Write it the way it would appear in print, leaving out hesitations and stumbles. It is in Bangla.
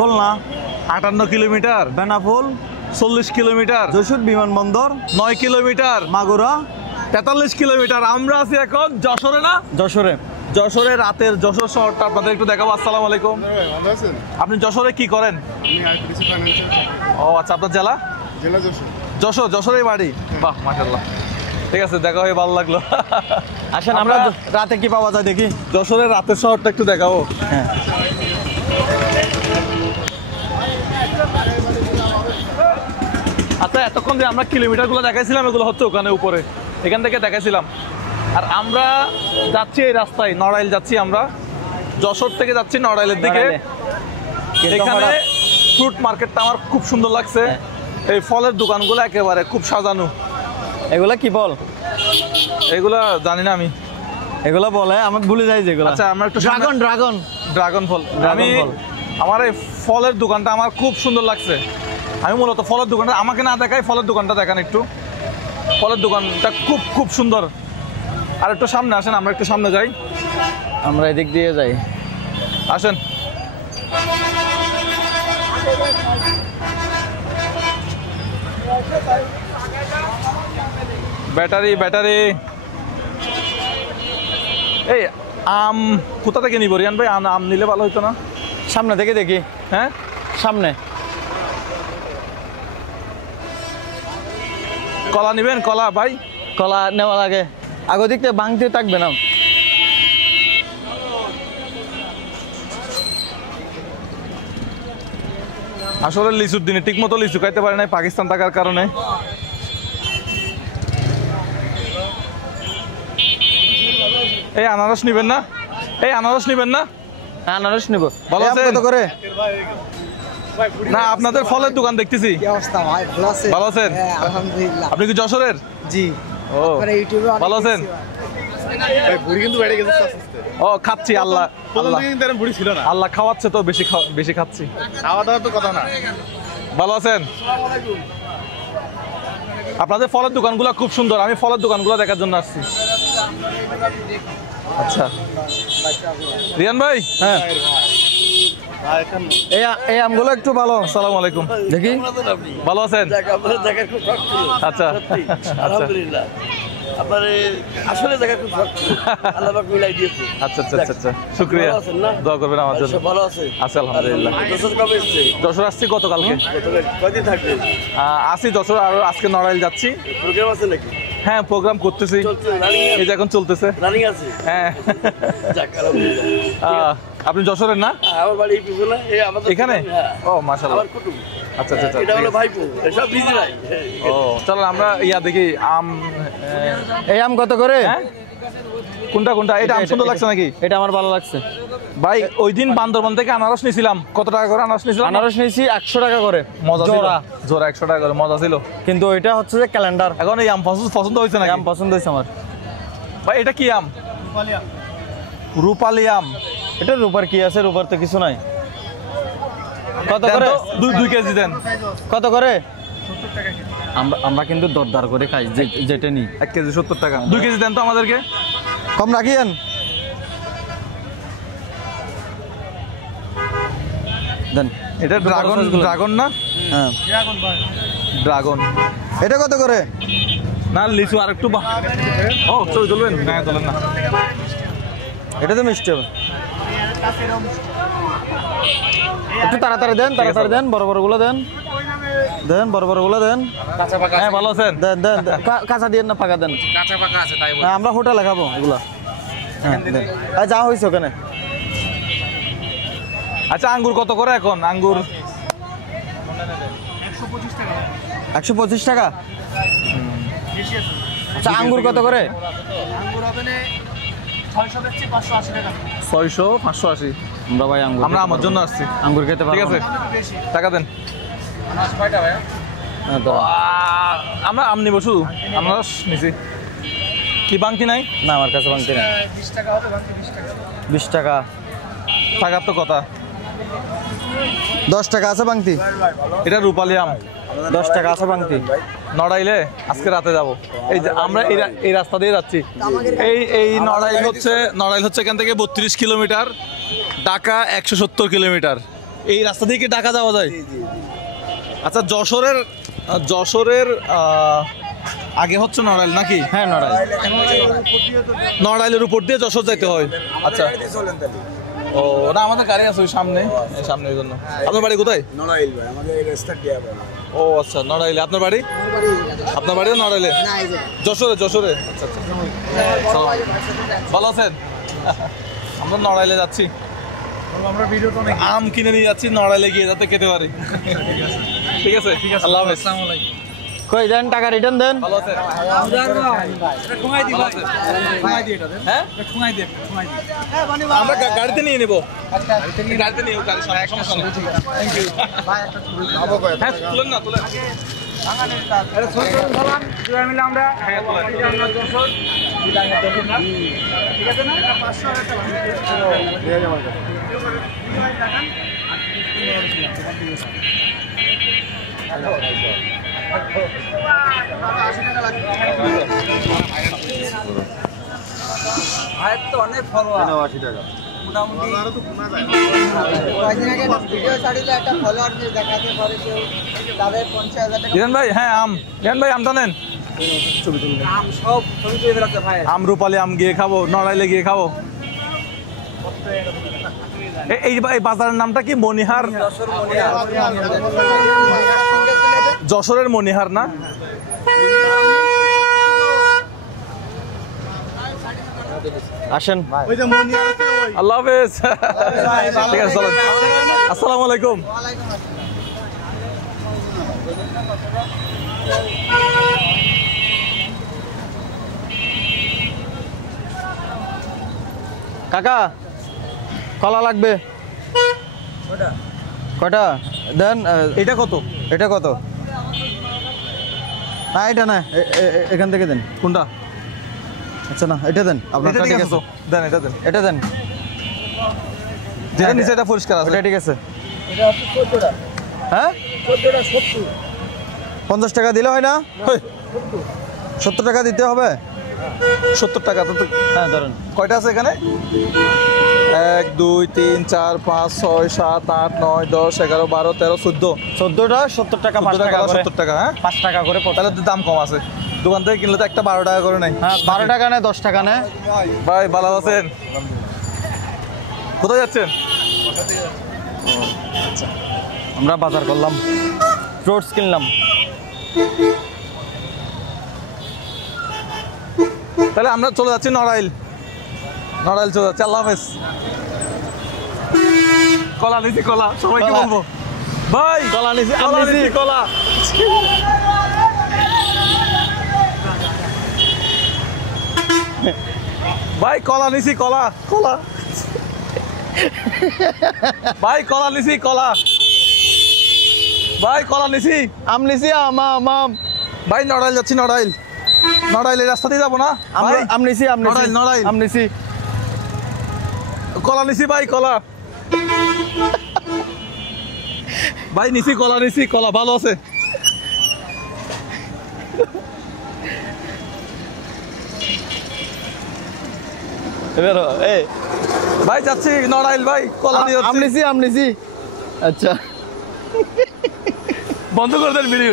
খুলনা 58 কিলোমিটার, বেনাপোল 40 কিলোমিটার, যশোর বিমানবন্দর 9 কিলোমিটার, মাগুরা 43 কিলোমিটার। আমরা আছি এখন যশোরে না? যশোরে। যশোরে রাতের যশোর শহরটা আপনাদের একটু দেখাবো। আসসালামু আলাইকুম। ভালো আছেন? আপনি যশোরে কি করেন? আমি আরটিসি ফাইন্যান্সিয়াল ও আচ্ছা, আপনার জেলা? জেলা যশোর। যশোরেই বাড়ি? বাহ, মাশাআল্লাহ। ঠিক আছে, দেখা হয়ে ভালো লাগলো। আসেন আমরা রাতে কি পাওয়া যায় দেখি। যশোরের রাতের শহরটা একটু দেখাবো। হ্যাঁ, আচ্ছা, এতক্ষণ যে আমরা কিলোমিটারগুলো দেখাইছিলাম এগুলো হচ্ছে ওখানে উপরে, এখান থেকে দেখাইছিলাম। আর আমরা যাচ্ছি এই রাস্তায়, নড়াইল যাচ্ছি আমরা। যশোর থেকে যাচ্ছি নড়াইলের দিকে। কিন্তু এখানে হঠাৎ- ফ্রুট মার্কেটটা আমার খুব সুন্দর লাগছে। এই ফলের দোকানগুলো একেবারে খুব সাজানো। এগুলা কি বল? এগুলা জানি না আমি। এগুলা বলে আমি ভুলে যাই যেগুলো। আচ্ছা, আমরা একটু ড্রাগন ড্রাগন ড্রাগন ফল। আমি ফল। আমার এই ফলের দোকানটা আমার খুব সুন্দর লাগছে। আমি মূলত ফলের দোকানটা আমাকে না দেখাই, ফলের দোকানটা দেখান একটু। ফলের দোকানটা খুব খুব সুন্দর। আর একটু সামনে আসেন, আমরা একটু সামনে যাই। আমরা এদিক দিয়ে যাই। আসেন। Battery battery. এই আম কোথা থেকে নিব রিয়ান ভাই? আম নিলে ভালো হতো না? সামনে থেকে দেখি। হ্যাঁ, সামনে কলা নিবেন? কলা ভাই, কলা নেওয়া লাগে। আগে দিক থেকে ভাঙতে থাকবে না। আসলে লিচুর দিনে ঠিক মতো লিচু খাইতে পারে নাই পাকিস্তান থাকার কারণে। এই আনারস নিবেন না? এই আনারস নিবেন না? আনারস নিব। ভালো আছেন? কত করে? না, আপনাদের ফলের দোকান দেখতেছি। কি অবস্থা ভাই? ভালো আছেন? ভালো আছেন? হ্যাঁ, আলহামদুলিল্লাহ। আপনি কি যশোরের? জি। ও, আপনারা ইউটিউবে অনেক ভালো আছেন? দেখছি ভাই। ভাই বুড়ি কিন্তু বেড়ে গেছে আস্তে আস্তে। ও, খাচ্ছি। আল্লাহ আল্লাহ কিন্তু এরকম বুড়ি ছিল না। আল্লাহ খাওয়াচ্ছে তো, বেশি খাচ্ছি। খাওয়া দাওয়ার তো কথা না। ভালো আছেন? আপনাদের ফলের দোকানগুলো খুব সুন্দর। আমি ফলের দোকানগুলো দেখার জন্য আসছি। আচ্ছা রিয়ান ভাই। হ্যাঁ, আর এখন এই আমগুলো একটু ভালো। আসসালামু আলাইকুম। দেখি। ভালো আছেন? আপনার জায়গার খুব শখ ছিল। আচ্ছা সত্যি, আচ্ছা আলহামদুলিল্লাহ। আপনার আসলে জায়গা খুব শখ ছিল। আল্লাহ পাক মিলাই দিয়েছে। আচ্ছা আচ্ছা আচ্ছা আচ্ছা, শুক্রিয়া। ভালো আছেন না? দোয়া করবেন আমার জন্য। সব ভালো আছে? আছে আলহামদুলিল্লাহ। যশোর কবে এসছে? যশোর আসছি গতকালকে। কয়দিন থাকবেন? আসি যশোর, আর আজকে নড়াইল যাচ্ছি। প্রোগ্রাম আছে নাকি? হ্যাঁ, প্রোগ্রাম করতেছি। চলছে, রানিং এই যে এখন চলতেছে। রানিং আছে? হ্যাঁ। যাক, আলহামদুলিল্লাহ। আপনি যশোরের না? আমার বাড়ি এই পিছনে, এই আমাদের এখানে? হ্যাঁ। ও মাশাআল্লাহ। আমার কুটুম। আচ্ছা আচ্ছা আচ্ছা, এটা ঠিক হলো আছে। ভাইপো, সব বিজি নাই। ও, চলো আমরা দেখি আম। এই আম কত করে? হ্যাঁ, কোনটা কোনটা? এটা আম সুন্দর লাগছে নাকি? এটা আমার ভালো লাগছে। ভাই ওই দিন বান্দরবান থেকে আনারস নিয়েছিলাম। কত টাকা করে আনারস নিয়েছিলাম? আনারস নিয়েছি 100 টাকা করে। মজা ছিল। জোড়া। জোড়া 100 টাকা করে, মজা ছিল। কিন্তু ওইটা হচ্ছে যে ক্যালেন্ডার। এখন এই আম পছন্দ হয়েছে নাকি? আম পছন্দ হয়েছে আমার। ভাই এটা কি আম? রূপালি আম। এটা রূপার কি আছে? রূপার তো কিছু নাই। কত দেন করে? তো, 2 কেজি দেন। কত করে? আমরা কিন্তু দরদার করে খাই, যেটা নি 1 কেজি 70 টাকা। 2 কেজি দেন তো আমাদেরকে। কম রাখিয়েন। দেন। এটা ড্রাগন না? হ্যাঁ, ড্রাগন। এটা কত করে? না, লিচু আর একটু ও চলবেন না, চলেন না। এটা তো মিষ্টি হবে। একটু তাড়াতাড়ি দেন, তাড়াতাড়ি দেন। বড় বড় গুলো দেন, বড় বড় গুলো দেন। হ্যাঁ, ভালো আছেন? দেন দেন দেন। কাঁচা দিয়ে না পাকা দেন? কাঁচা পাকা আছে তাই হ্যাঁ, আমরা হোটেলে খাবো এগুলা। হ্যাঁ, দেন। যা হয়েছে ওখানে। আচ্ছা, আঙ্গুর কত করে এখন? আঙ্গুর 125 টাকা। আচ্ছা, আঙ্গুর কত করে? 600 580। আমরা ভাই আঙ্গুর, আমরা আমার জন্য আসছি। আঙ্গুর খেতে ঠিক পারবো আছে, না। টাকা দেন। হ্যাঁ, দাও। আমরা আম নিব শুধু। আনারস নিছি। কি বাংতি নাই? না, আমার কাছে ভাঙতে না। 20 টাকা। টাকার তো কথা। 10 টাকা আছে ভাঙতি। এটা রূপালি আম। 10 টাকা আছে ভাঙতি। নড়াইলে আজকে রাতে যাব। এই যে আমরা এই রাস্তা দিয়ে যাচ্ছি। এই নড়াইল হচ্ছে এখান থেকে 32 কিলোমিটার, ঢাকা 170 কিলোমিটার। এই রাস্তা দিয়ে কি ঢাকা যাওয়া যায়? আচ্ছা, যশোরের আগে হচ্ছে নড়াইল নাকি? হ্যাঁ নড়াইল। নড়াইলের উপর দিয়ে যশোর যাইতে হয়। আচ্ছা, ও না, আমাদের গাড়ি আছে ওই সামনে, এই সামনে, ওই জন্য। আপনার বাড়ি কোথায়? নড়াইল ভাই, আমাদের রাস্তা দিয়া বলা। ও আচ্ছা, নড়াইলে। আপনার বাড়ি? আপনার বাড়িও নড়াইলে? না, এই যে যশোরে। আচ্ছা আচ্ছা, ভালো আছেন? আমরা নড়াইলে যাচ্ছি, আমরা ভিডিওটা অনেক আম কিনে নিয়ে যাচ্ছি নড়াইলে গিয়ে যাতে খেতে পারি। ঠিক আছে, আল্লাহ হাফেজ। কই দেন, টাকা রিটার্ন দেন। ভালো আছেন? হ্যাঁ, আমরা গাড়িতে নিয়ে নেবো। গাড়িতে নিয়ে গাড়ি সমস্যা নেই। Thank you. হ্যাঁ, তুলেন না, তুলেন। ভাই তো অনেক ফলোয়ার। 80 টাকা। মোটামুটি আরো তো শোনা যায়। কয়েকদিন আগে ভিডিও ছাড়িলে একটা ফলোয়ার নিয়ে দেখাতে পারে কেউ, তাদের 50,000 টাকা হিরেন ভাই, হ্যাঁ আম। হিরেন ভাই, আমটা নেন। আম সব ছবি তুলে বেড়াতে ভাই। আম রূপালী আম গিয়ে খাবো, নড়াইলে গিয়ে খাবো। এই বাজারের নামটা কি? মনিহার? যশোরের মনিহার না? আসেন। ওই যে মনিয়া আছে ওই। আল্লাহ হাফেজ। ঠিক আছে, চলেন। আসসালামু আলাইকুম। কাকা কলা লাগবে কটা দেন। এটা কত? এটা কত? না এটা না, এখান থেকে দেন। কোনটা? আচ্ছা না, এটা দেন। আপনার এটা ঠিক ঠিক আছে আছে, তো, দেন এটা দেন। এটা দেন। যেটা নিচে এটা পরিষ্কার আছে। ওটা ঠিক আছে। এটা হচ্ছে 14 টাকা। হ্যাঁ 14 টাকা 70। 50 টাকা দিলে হয় না? হেই, 70 টাকা দিতে হবে। 70 টাকা তো। হ্যাঁ ধরেন। কয়টা আছে এখানে? 1 2 3 4 5 6 7 8 9 10 11 12 13 14। 14টা 70 টাকা, 5 টাকা করে। 70 টাকা। হ্যাঁ, 5 টাকা করে পড়ে। তাহলে তো দাম কম আছে। দোকান থেকে কিনলে তো একটা 12 টাকা করে নেই। হ্যাঁ 12 টাকা নেয়, 10 টাকা নেয়। ভাই ভালো আছেন? কোথায় যাচ্ছেন? আমরা বাজার করলাম, ফ্রুটস কিনলাম। তাহলে আমরা চলে যাচ্ছি নড়াইল চলে যাচ্ছি। আল্লাহ হাফেজ। কলা নিছি, কলা সবাইকে কলা। বলবো। ভাই কলা নিছি, কলা নিছি। নিছি, কলা। ভাই কলা নিছি, কলা। ভাই কলা নিছি, কলা। ভাই কলা নিছি। আম নিছি, আম। ভাই নড়াইল যাচ্ছি, নড়াইল এই রাস্তা দিয়ে যাবো না? ভাই আম নিছি, নড়াইল। আম নিছি। কলা নিছি ভাই, কলা। ভাই নিছি, কলা ভালো আছে। এবার এই ভাই যাচ্ছি নড়াইল, ভাই কলা নিয়ে যাচ্ছি। আম নিছি। আচ্ছা বন্ধ করে দেন ভিডিও।